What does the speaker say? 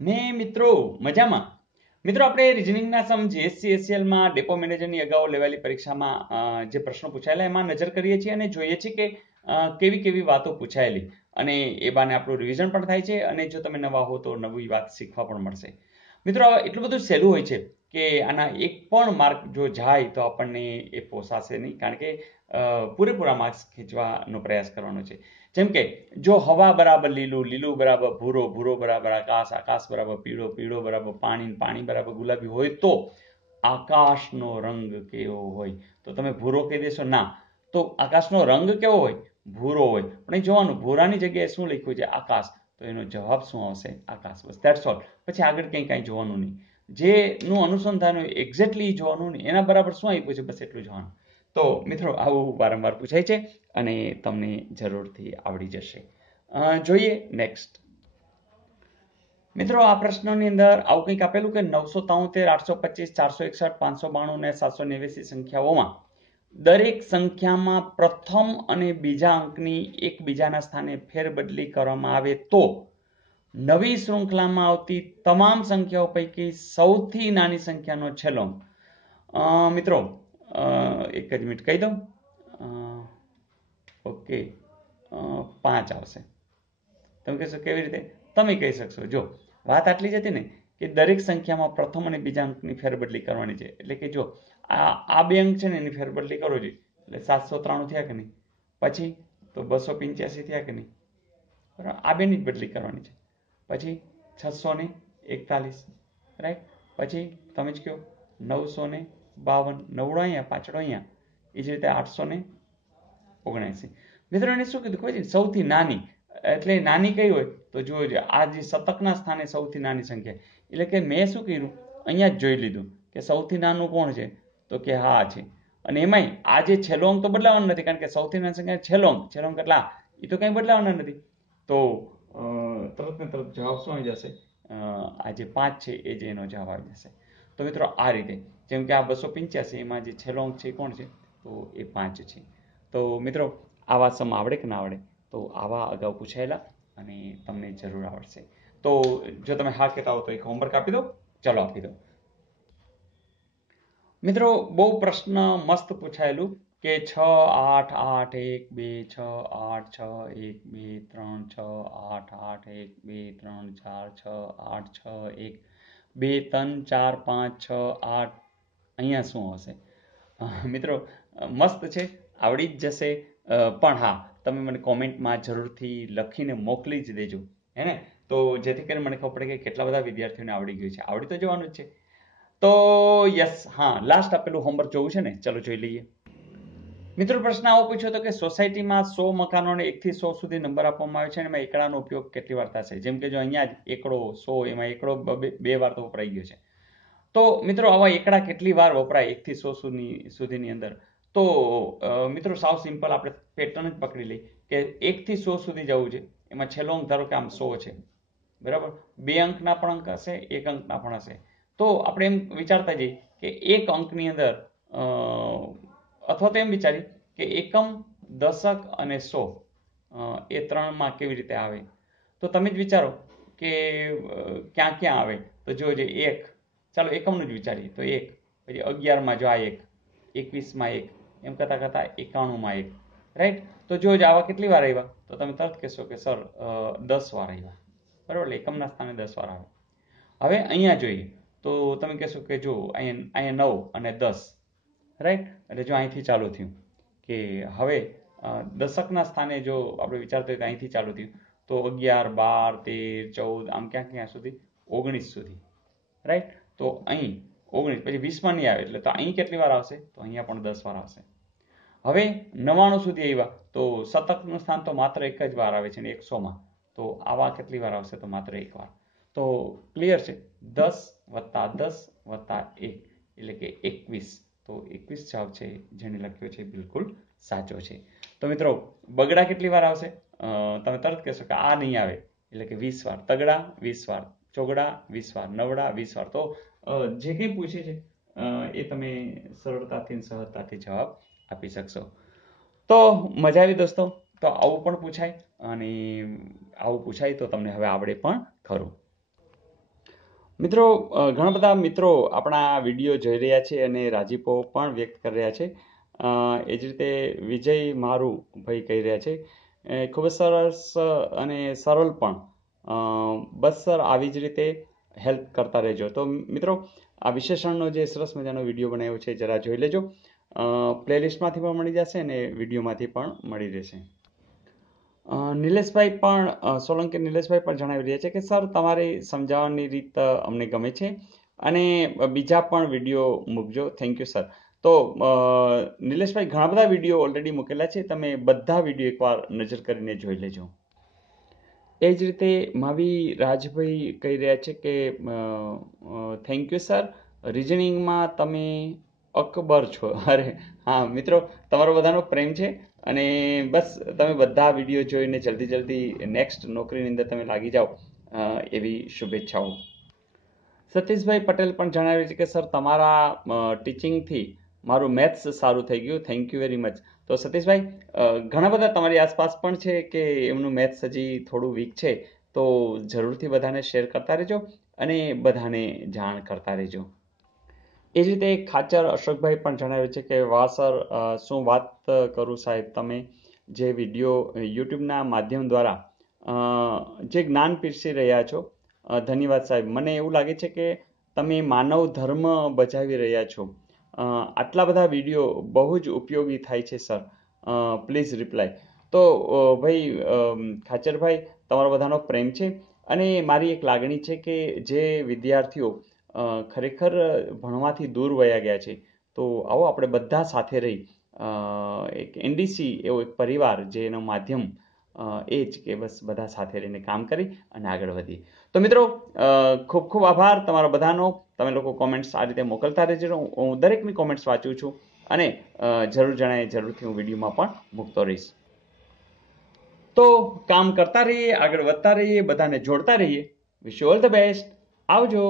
મેં મિત્રો મજામાં. મિત્રો આપણે રિઝનિંગના સમ જીએસસી માં ડેપો મેનેજરની અગાઉ લેવાયેલી પરીક્ષામાં જે પ્રશ્નો પૂછાયેલા એમાં નજર કરીએ છીએ અને જોઈએ છીએ કે કેવી કેવી વાતો પૂછાયેલી અને એ બાને આપણું રિવિઝન પણ થાય છે અને જો તમે નવા હો તો નવી વાત શીખવા પણ મળશે. મિત્રો એટલું બધું સહેલું હોય છે કે આના એક પણ માર્ક જો જાય તો આપણને એ પોસાશે નહીં, કારણ કે પૂરેપૂરા માર્ક્સ ખેંચવાનો પ્રયાસ કરવાનો છે. જેમ કે જો હવા બરાબર લીલું, લીલું બરાબર ભૂરો, ભૂરો બરાબર આકાશ, આકાશ બરાબર પીળો, પીળો બરાબર પાણી, પાણી બરાબર ગુલાબી હોય તો આકાશનો રંગ કેવો હોય? તો તમે ભૂરો કહી દેશો? ના. તો આકાશનો રંગ કેવો હોય? ભૂરો હોય. પણ એ જોવાનું ભૂરાની જગ્યાએ શું લખ્યું છે? આકાશ. તો એનો જવાબ શું આવશે? આકાશ. બસ ધેટ્સ ઓલ. પછી આગળ કંઈ જોવાનું નહીં. જેનું અનુસંધાન હોય એક્ઝેક્ટલી જોવાનું નહીં, એના બરાબર શું આપ્યું છે બસ એટલું જોવાનું. તો મિત્રો આવું વારંવાર પૂછાય છે અને તમને જરૂરથી આવડી જશે. જોઈએ નેક્સ્ટ. મિત્રો આ પ્રશ્નની અંદર આવું કંઈક આપેલું કે 973, 825, 461, 592 અને 789 સંખ્યાઓમાં દરેક સંખ્યામાં પ્રથમ અને બીજા અંકની એકબીજાના સ્થાને ફેરબદલી કરવામાં આવે તો નવી શૃંખલામાં આવતી તમામ સંખ્યાઓ પૈકી સૌથી નાની સંખ્યાનો છેલ્લો અંક. મિત્રો એક જ મિનિટ કહી દઉં. ઓકે, 5 આવશે. તમે કહેશો કેવી રીતે? તમે કહી શકશો. જો વાત આટલી જ હતી ને કે દરેક સંખ્યામાં પ્રથમ અને બીજા અંકની ફેરબદલી કરવાની છે. એટલે કે જો આ બે અંક છે ને એની ફેરબદલી કરો જોઈએ. એટલે 793 થયા કે નહીં? પછી તો 285 થયા કે નહીં? બરાબર, આ બેની જ બદલી કરવાની છે. પછી 641, રાઈટ. પછી તમે જ કહો 952, નવડો અહીંયા, પાછળ અહીંયા. એ જ રીતે 879. મિત્રો એને શું કીધું ખબર છે? સૌથી નાની. એટલે નાની કઈ હોય તો જોજો આ જે શતકના સ્થાને સૌથી નાની સંખ્યા. એટલે કે મેં શું કર્યું, અહીંયા જ જોઈ લીધું કે સૌથી નાનું કોણ છે, તો કે હા છે. અને એમાંય આ જે છેલ્લો અંક તો બદલાવાનો નથી, કારણ કે સૌથી નાની સંખ્યા છેલ્લો અંક એટલે એ તો કંઈ બદલાવાના નથી. તો તરત ને તરત જવાબ શું આવી જશે? આ જે 5 છે એ જ એનો જવાબ આવી જશે. તો મિત્રો આ રીતે, જેમ કે આ 285 એમાં જે છેલ્લો અંક છે કોણ છે? તો એ 5 છે. તો મિત્રો આવા સમ આવડે કે ના આવડે? તો આવા અગાઉ પૂછાયેલા અને તમને જરૂર આવડશે. તો જો તમે હા કહેતા હો તો એક હોમવર્ક આપી દો. ચાલો આપી દો. મિત્રો બહુ પ્રશ્ન મસ્ત પૂછાયેલું કે 6, 8, 8, 1, 2, 6, 8, 6, 1, 2, 3, 6, 8, 8, 1, 2, 3, 4, 6, 8, 6, 1, 2, 3, 4, 5, 6, 8. અહીંયા શું હશે? મિત્રો મસ્ત છે, આવડી જ જશે. પણ હા, તમે મને કોમેન્ટમાં જરૂરથી લખીને મોકલી જ દેજો, હે ને? તો જેથી કરીને મને ખબર પડે કે કેટલા બધા વિદ્યાર્થીઓને આવડી ગયું છે. આવડી તો જવાનું જ છે. તો યસ, હા, લાસ્ટ આપેલું હોમવર્ક જોવું છે ને? ચલો જોઈ લઈએ. મિત્રો પ્રશ્ન આવો પૂછ્યો હતો કે સોસાયટીમાં 100 મકાનોને 1 થી 100 સુધી નંબર આપવામાં આવે છે અને એમાં એકડાનો ઉપયોગ કેટલી વાર થશે? જેમ કે જો અહીંયા જ એકડો 100, એમાં એકડો બે વાર તો વપરાઈ ગયો છે. તો મિત્રો આવા એકડા કેટલી વાર વપરાય 1 થી 100 સુધીની અંદર? તો મિત્રો સાવ સિમ્પલ, આપણે પેટર્ન જ પકડી લઈ કે 1 થી 100 સુધી જવું છે. એમાં છેલ્લો અંક ધારો કે આમ 100 છે, બરાબર. 2 અંકના પણ અંક હશે, 1 અંકના પણ હશે. તો આપણે એમ વિચારતા જઈએ કે એક અંકની અંદર અથવા તો એમ વિચારી કે એકમ, દશક અને 100 એ ત્રણમાં કેવી રીતે આવે? તો તમે જ વિચારો કે ક્યાં ક્યાં આવે. તો જોજે 1, ચાલો એકમનું જ વિચારીએ તો 1, પછી 11માં જો આ 1, 21માં 1, એમ કરતાં કરતાં 91માં 1, રાઈટ. તો જોજો આવા કેટલી વાર આવ્યા? તો તમે તરત કહેશો કે સર 10 વાર આવ્યા, બરાબર. એટલે એકમના સ્થાને 10 વાર આવે. હવે અહીંયા જોઈએ તો તમે કહેશો કે જો અહીંયા 9 અને 10, રાઈટ. એટલે જો અહીંથી ચાલુ થયું કે હવે દશકના સ્થાને જો આપણે વિચારતા હોય તો અહીંથી ચાલુ થયું તો 11, 12, 13, 14, આમ ક્યાં સુધી? 19 સુધી, રાઈટ. તો અહીં 19, પછી 20માં નહીં આવે, એટલે તો અહીં કેટલી વાર આવશે? તો અહીંયા પણ 10 વાર આવશે. હવે 99 સુધી આવ્યા તો શતકનું સ્થાન તો માત્ર એક જ વાર આવે છે ને 100માં. તો આવા કેટલી વાર આવશે? તો માત્ર 1 વાર. તો ક્લિયર છે, 10 + 10 + 1 એટલે કે 21. તો 21 જવાબ છે જેને લખ્યો છે બિલકુલ સાચો છે. તો મિત્રો બગડા કેટલી વાર આવશે? તમે તરત કહેશો કે આ નહીં આવે, એટલે કે 20 વાર. તગડા 20 વાર, ચોગડા 20 વાર, નવડા 20 વાર. તો જે કંઈ પૂછે છે એ તમે સરળતાથી સહજતાથી જવાબ આપી શકશો. તો મજા આવી દોસ્તો. તો આવું પણ પૂછાય અને આવું પૂછાય તો તમને હવે આવડે પણ ખરું. મિત્રો, ઘણા બધા મિત્રો આપણા વિડીયો જોઈ રહ્યા છે અને રાજીપો પણ વ્યક્ત કરી રહ્યા છે. એ જ રીતે વિજય મારું ભાઈ કહી રહ્યા છે, ખૂબ જ સરસ અને સરળ પણ. બસ સર, આવી જ રીતે હેલ્પ કરતા રહેજો. તો મિત્રો, આ વિશેષણનો જે સરસ મજાનો વિડીયો બનાવ્યો છે જરા જોઈ લેજો. પ્લેલિસ્ટમાંથી પણ મળી જશે અને વિડીયોમાંથી પણ મળી રહેશે. નિલેશભાઈ પણ સોલંકી નિલેશભાઈ પણ જણાવી રહ્યા છે કે સર, તમારી સમજાવવાની રીત અમને ગમે છે અને બીજા પણ વિડીયો મૂકજો. Thank you sir. તો નિલેશભાઈ, ઘણા બધા વિડીયો ઓલરેડી મૂકેલા છે, તમે બધા વિડીયો એકવાર નજર કરીને જોઈ લેજો. એ જ રીતે માવી રાજભાઈ કહી રહ્યા છે કે થેન્ક યુ સર, રિઝનિંગમાં તમે અકબર છો. અરે હા મિત્રો, તમારો બધાનો પ્રેમ છે અને બસ તમે બધા વિડીયો જોઈને જલ્દી જલ્દી નેક્સ્ટ નોકરીની અંદર તમે લાગી જાઓ, એવી શુભેચ્છાઓ. સતીશભાઈ પટેલ પણ જણાવે છે કે સર, તમારા ટીચિંગથી મારું મેથ્સ સારું થઈ ગયું. Thank you very much. તો સતીશભાઈ, ઘણા બધા તમારી આસપાસ પણ છે કે એમનું મેથ્સ હજી થોડું વીક છે, તો જરૂરથી બધાને શેર કરતા રહેજો અને બધાને જાણ કરતા રહેજો. એ જ રીતે ખાચર અશોકભાઈ પણ જણાવે છે કે વાહ સર, શું વાત કરું સાહેબ, તમે જે વિડીયો યુટ્યુબના માધ્યમ દ્વારા જે જ્ઞાન પીરસી રહ્યા છો, ધન્યવાદ સાહેબ. મને એવું લાગે છે કે તમે માનવ ધર્મ બજાવી રહ્યા છો. આટલા બધા વિડીયો બહુ જ ઉપયોગી થાય છે સર. Please reply. તો ભાઈ ખાચરભાઈ, તમારો બધાનો પ્રેમ છે અને મારી એક લાગણી છે કે જે વિદ્યાર્થીઓ ખરેખર ભણવાથી દૂર વયા ગયા છે, તો આવો આપણે બધા સાથે રહી એક એનડીસી એવો એક પરિવાર જેનો માધ્યમ એ જ કે બસ બધા સાથે રહીને કામ કરી અને આગળ વધીએ. તો મિત્રો, ખૂબ ખૂબ આભાર તમારા બધાનો. તમે લોકો કોમેન્ટ્સ આ રીતે મોકલતા રહેજો. હું દરેકની કોમેન્ટ્સ વાંચું છું અને જરૂર જણાય જરૂરથી હું વિડીયોમાં પણ મૂકતો રહીશ. તો કામ કરતા રહીએ, આગળ વધતા રહીએ, બધાને જોડતા રહીએ. Wish you all the best. આવજો.